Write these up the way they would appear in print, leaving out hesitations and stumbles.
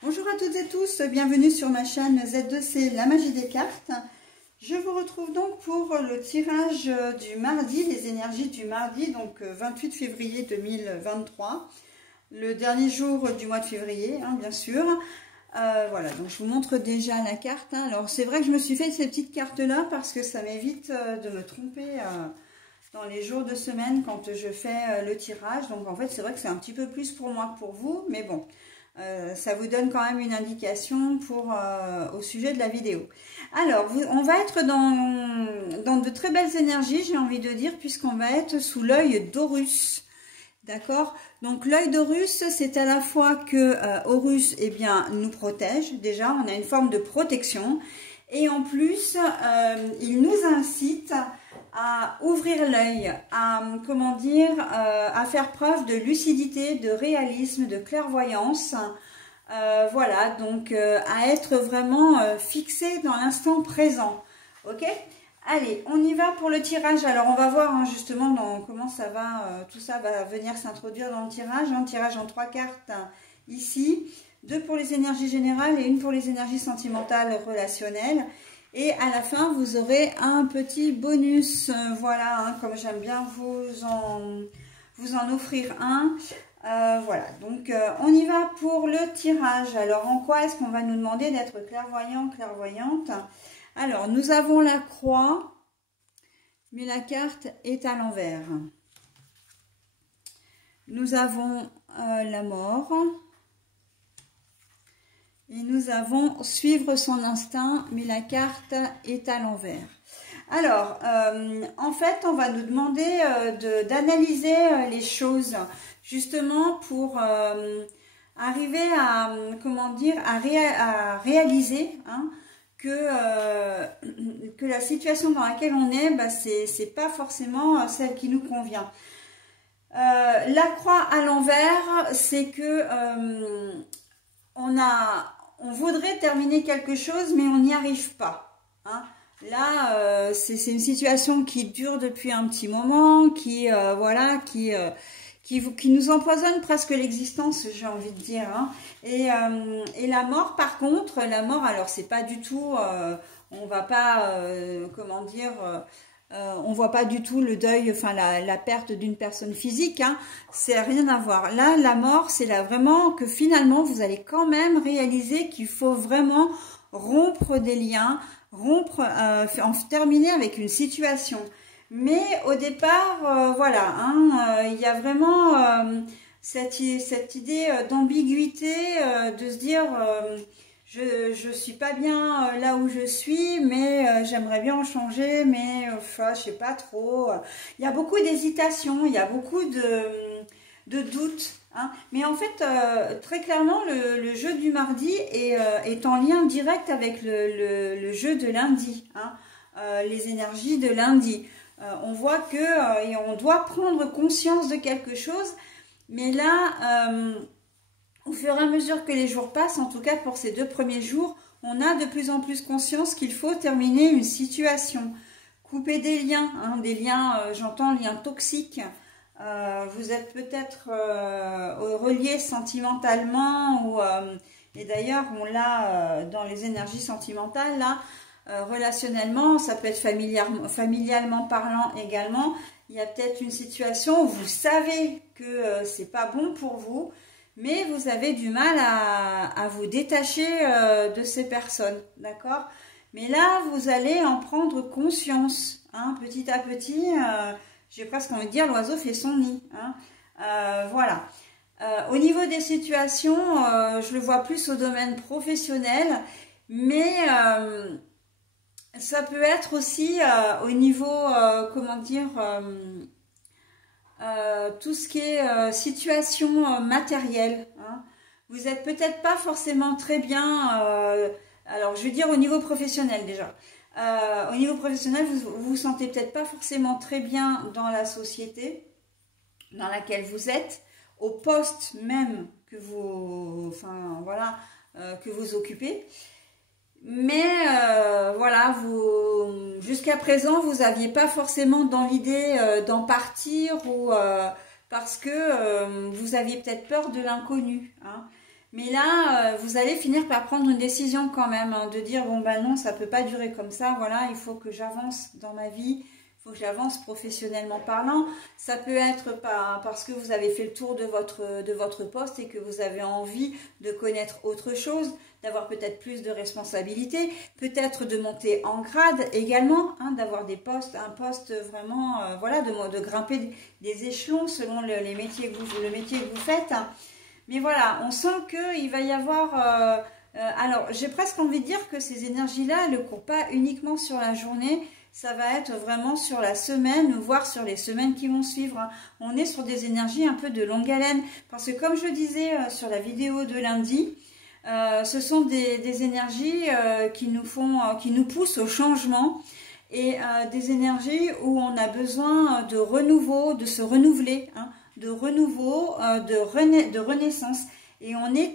Bonjour à toutes et tous, bienvenue sur ma chaîne Z2C, la magie des cartes. Je vous retrouve donc pour le tirage du mardi, les énergies du mardi, donc 28 février 2023, le dernier jour du mois de février, bien sûr. Voilà, donc je vous montre déjà la carte. Alors c'est vrai que je me suis fait ces petites cartes-là parce que ça m'évite de me tromper dans les jours de semaine quand je fais le tirage. Donc en fait c'est vrai que c'est un petit peu plus pour moi que pour vous, mais bon. Ça vous donne quand même une indication au sujet de la vidéo. Alors, on va être dans de très belles énergies, j'ai envie de dire, puisqu'on va être sous l'œil d'Horus. D'accord? Donc, l'œil d'Horus, c'est à la fois que Horus, eh bien, nous protège. Déjà, on a une forme de protection. Et en plus, il nous incite à ouvrir l'œil, à, comment dire, à faire preuve de lucidité, de réalisme, de clairvoyance. Voilà, donc à être vraiment fixé dans l'instant présent. Ok? Allez, on y va pour le tirage. Alors, on va voir justement comment ça va, tout ça va venir s'introduire dans le tirage. Un tirage en 3 cartes ici, 2 pour les énergies générales et 1 pour les énergies sentimentales relationnelles. Et à la fin, vous aurez un petit bonus, voilà, comme j'aime bien vous en offrir un. Voilà, donc on y va pour le tirage. Alors, en quoi est-ce qu'on va nous demander d'être clairvoyant, clairvoyante? Alors, nous avons la croix, mais la carte est à l'envers. Nous avons la mort. Et nous avons suivre son instinct, mais la carte est à l'envers. Alors, en fait, on va nous demander d'analyser les choses, justement pour arriver à, comment dire, à réaliser que la situation dans laquelle on est, c'est pas forcément celle qui nous convient. La croix à l'envers, c'est que on voudrait terminer quelque chose, mais on n'y arrive pas. Là, c'est une situation qui dure depuis un petit moment, voilà, qui nous empoisonne presque l'existence, j'ai envie de dire. Et la mort, par contre, alors c'est pas du tout, on va pas, comment dire. On voit pas du tout le deuil, enfin la perte d'une personne physique, c'est rien à voir. Là, la mort, c'est là vraiment que finalement, vous allez quand même réaliser qu'il faut vraiment rompre des liens, en terminer avec une situation. Mais au départ, voilà, il y a vraiment cette idée d'ambiguïté, de se dire... je suis pas bien là où je suis, mais j'aimerais bien en changer, mais je sais pas trop. Il y a beaucoup d'hésitation, il y a beaucoup de doutes. Mais en fait, très clairement, le jeu du mardi est en lien direct avec le jeu de lundi, les énergies de lundi. On voit que on doit prendre conscience de quelque chose, mais là... au fur et à mesure que les jours passent, en tout cas pour ces 2 premiers jours, on a de plus en plus conscience qu'il faut terminer une situation. Couper des liens, j'entends liens toxiques. Vous êtes peut-être reliés sentimentalement, et d'ailleurs on l'a dans les énergies sentimentales, là, relationnellement, ça peut être familialement parlant également. Il y a peut-être une situation où vous savez que c'est pas bon pour vous, mais vous avez du mal à vous détacher de ces personnes, d'accord? Mais là, vous allez en prendre conscience, petit à petit. J'ai presque envie de dire, l'oiseau fait son nid. Voilà. Au niveau des situations, je le vois plus au domaine professionnel, mais ça peut être aussi au niveau, comment dire... tout ce qui est situation matérielle. Vous n'êtes peut-être pas forcément très bien, alors je vais dire au niveau professionnel déjà. Au niveau professionnel, vous vous sentez peut-être pas forcément très bien dans la société dans laquelle vous êtes, au poste même que vous, que vous occupez. Mais voilà, jusqu'à présent, vous n'aviez pas forcément dans l'idée d'en partir, ou parce que vous aviez peut-être peur de l'inconnu. Mais là, vous allez finir par prendre une décision quand même, hein, de dire, bon ben non, ça peut pas durer comme ça, voilà, il faut que j'avance dans ma vie, il faut que j'avance professionnellement parlant. Ça peut être parce que vous avez fait le tour de votre poste et que vous avez envie de connaître autre chose, d'avoir peut-être plus de responsabilités, peut-être de monter en grade également, hein, d'avoir un poste vraiment, voilà, de grimper des échelons selon le métier que vous faites. Mais voilà, on sent qu'il va y avoir... alors, j'ai presque envie de dire que ces énergies-là, elles ne courent pas uniquement sur la journée, ça va être vraiment sur la semaine, voire sur les semaines qui vont suivre, hein. On est sur des énergies un peu de longue haleine, parce que comme je disais sur la vidéo de lundi, ce sont des énergies qui nous poussent au changement, et des énergies où on a besoin de renouveau, de se renouveler, hein, de renouveau, de renaissance. Et on est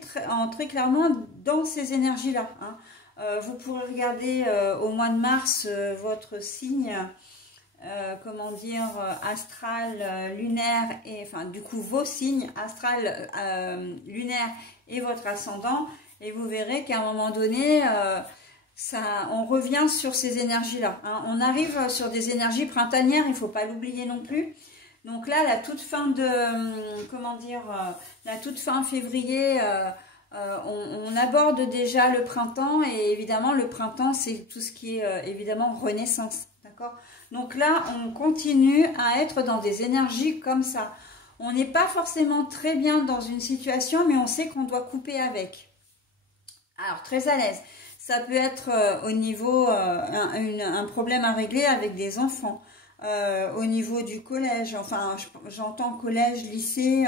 très clairement dans ces énergies-là, hein. Vous pourrez regarder au mois de mars votre signe, comment dire, astral, lunaire, et enfin du coup vos signes astral, lunaire et votre ascendant, et vous verrez qu'à un moment donné, on revient sur ces énergies-là, hein. On arrive sur des énergies printanières, il ne faut pas l'oublier non plus. Donc là, la toute fin de, comment dire, la toute fin février, on aborde déjà le printemps, et évidemment le printemps c'est tout ce qui est évidemment renaissance, d'accord? Donc là on continue à être dans des énergies comme ça. On n'est pas forcément très bien dans une situation, mais on sait qu'on doit couper avec. Alors très à l'aise. Ça peut être au niveau un problème à régler avec des enfants. Au niveau du collège, enfin j'entends collège, lycée,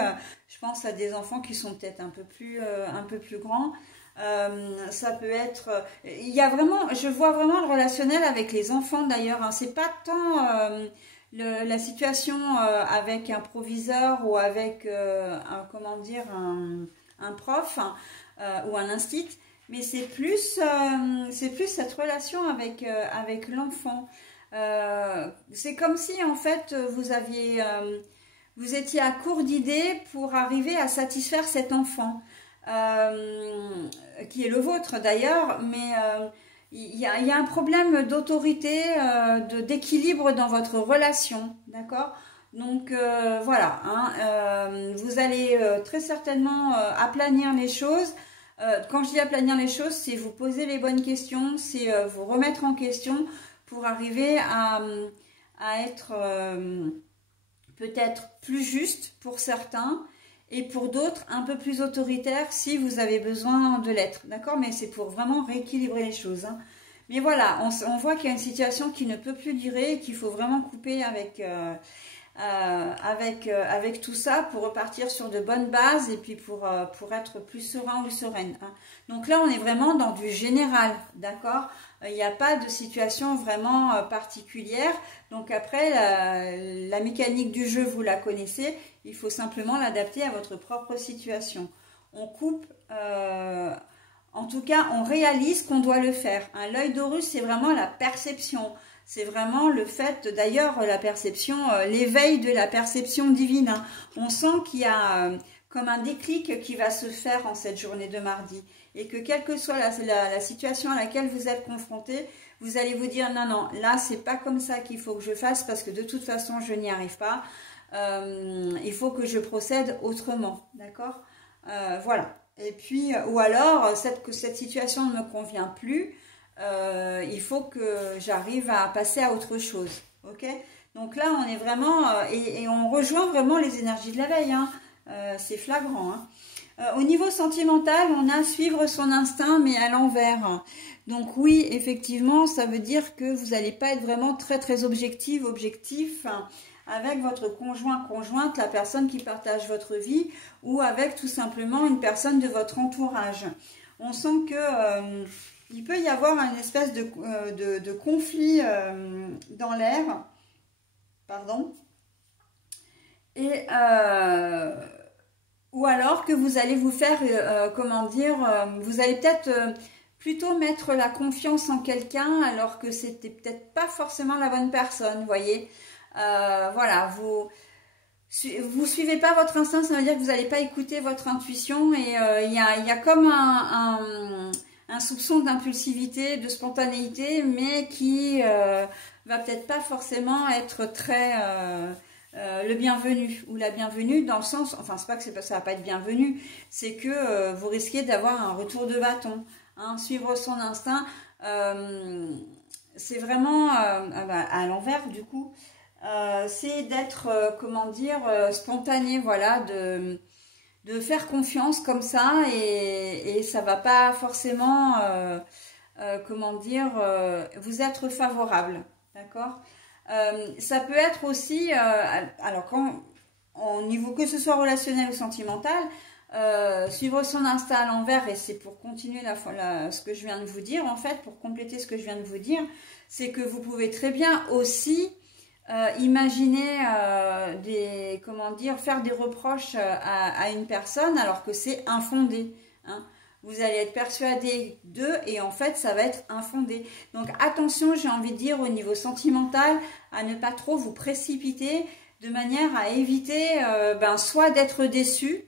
je pense à des enfants qui sont peut-être un peu plus grands. Ça peut être, il y a vraiment, je vois vraiment le relationnel avec les enfants d'ailleurs, hein. C'est pas tant la situation avec un proviseur ou avec comment dire, un prof, hein, ou un instit, mais c'est plus cette relation avec l'enfant. C'est comme si en fait vous étiez à court d'idées pour arriver à satisfaire cet enfant, qui est le vôtre d'ailleurs, mais il y a un problème d'autorité, d'équilibre dans votre relation, d'accord? Donc voilà, hein, vous allez très certainement aplanir les choses. Quand je dis aplanir les choses, c'est vous poser les bonnes questions, c'est vous remettre en question, pour arriver à être peut-être plus juste pour certains, et pour d'autres un peu plus autoritaire si vous avez besoin de l'être, d'accord? Mais c'est pour vraiment rééquilibrer les choses, hein. Mais voilà, on voit qu'il y a une situation qui ne peut plus durer et qu'il faut vraiment couper avec tout ça pour repartir sur de bonnes bases, et puis pour être plus serein ou sereine, hein. Donc là on est vraiment dans du général, d'accord? Il n'y a pas de situation vraiment particulière. Donc après, la mécanique du jeu, vous la connaissez. Il faut simplement l'adapter à votre propre situation. On coupe, en tout cas, on réalise qu'on doit le faire, hein. L'œil d'Horus, c'est vraiment la perception. C'est vraiment le fait, d'ailleurs, la perception, l'éveil de la perception divine, hein. On sent qu'il y a comme un déclic qui va se faire en cette journée de mardi. Et que quelle que soit la situation à laquelle vous êtes confronté, vous allez vous dire non, non, là c'est pas comme ça qu'il faut que je fasse, parce que de toute façon je n'y arrive pas. Il faut que je procède autrement, d'accord? Voilà. Et puis, ou alors, cette situation ne me convient plus, il faut que j'arrive à passer à autre chose, ok? Donc là, on est vraiment, et on rejoint vraiment les énergies de la veille, hein. C'est flagrant, hein. Au niveau sentimental, on a suivre son instinct, mais à l'envers. Donc oui, effectivement, ça veut dire que vous n'allez pas être vraiment très objectif, hein, avec votre conjointe, la personne qui partage votre vie, ou avec tout simplement une personne de votre entourage. On sent que il peut y avoir une espèce de conflit dans l'air, pardon, et ou alors que vous allez vous faire, comment dire, vous allez peut-être plutôt mettre la confiance en quelqu'un, alors que c'était peut-être pas forcément la bonne personne, vous voyez. Voilà, vous suivez pas votre instinct, ça veut dire que vous n'allez pas écouter votre intuition et il y a comme un soupçon d'impulsivité, de spontanéité, mais qui va peut-être pas forcément être très le bienvenu ou la bienvenue dans le sens, enfin c'est pas que ça va pas être bienvenu, c'est que vous risquez d'avoir un retour de bâton, hein, suivre son instinct, c'est vraiment à l'envers du coup. C'est d'être, comment dire, spontané, voilà, de faire confiance comme ça et ça va pas forcément, comment dire, vous être favorable, d'accord? Ça peut être aussi, alors quand, au niveau que ce soit relationnel ou sentimental, suivre son instinct à l'envers, et c'est pour continuer ce que je viens de vous dire, en fait, pour compléter ce que je viens de vous dire, c'est que vous pouvez très bien aussi imaginer comment dire, faire des reproches à une personne alors que c'est infondé, hein. Vous allez être persuadé d'eux et en fait ça va être infondé. Donc attention, j'ai envie de dire au niveau sentimental, à ne pas trop vous précipiter de manière à éviter soit d'être déçu,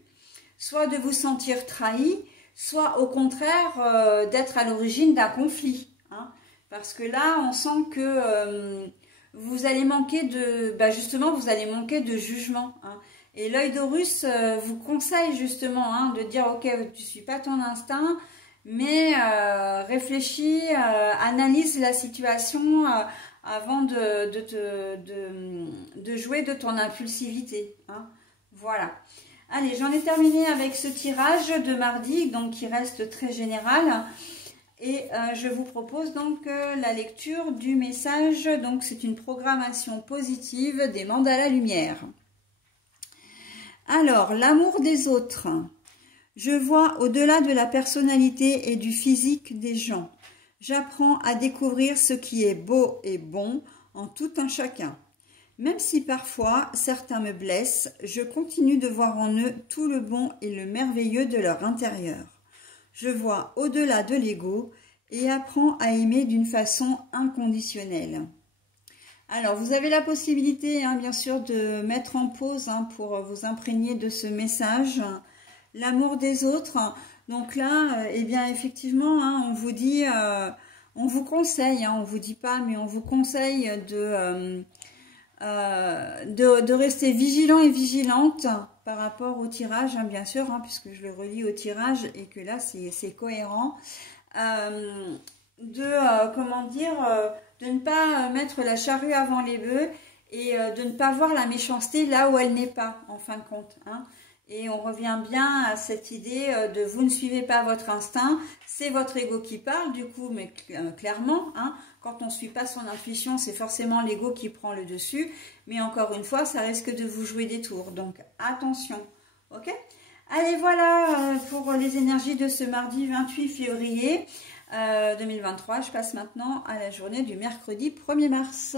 soit de vous sentir trahi, soit au contraire d'être à l'origine d'un conflit, hein. Parce que là on sent que vous allez manquer justement, vous allez manquer de jugement, hein. Et l'œil d'Horus vous conseille justement, hein, de dire ok, tu suis pas ton instinct, mais réfléchis, analyse la situation avant de jouer de ton impulsivité, hein. Voilà. Allez, j'en ai terminé avec ce tirage de mardi, donc qui reste très général. Et je vous propose donc la lecture du message. Donc c'est une programmation positive des mandalas lumière. Alors, l'amour des autres. Je vois au-delà de la personnalité et du physique des gens. J'apprends à découvrir ce qui est beau et bon en tout un chacun. Même si parfois certains me blessent, je continue de voir en eux tout le bon et le merveilleux de leur intérieur. Je vois au-delà de l'ego et apprends à aimer d'une façon inconditionnelle. Alors, vous avez la possibilité, hein, bien sûr, de mettre en pause, hein, pour vous imprégner de ce message. L'amour des autres. Donc là, eh bien, effectivement, hein, on vous dit, on vous conseille, hein, on vous dit pas, mais on vous conseille de rester vigilant et vigilante par rapport au tirage, hein, bien sûr, hein, puisque je le relis au tirage et que là, c'est cohérent. Comment dire, de ne pas mettre la charrue avant les bœufs et de ne pas voir la méchanceté là où elle n'est pas, en fin de compte, hein. Et on revient bien à cette idée de vous ne suivez pas votre instinct, c'est votre ego qui parle, du coup, mais clairement, hein, quand on ne suit pas son intuition, c'est forcément l'ego qui prend le dessus, mais encore une fois, ça risque de vous jouer des tours, donc attention, ok? Allez, voilà pour les énergies de ce mardi 28 février 2023. Je passe maintenant à la journée du mercredi 1er mars.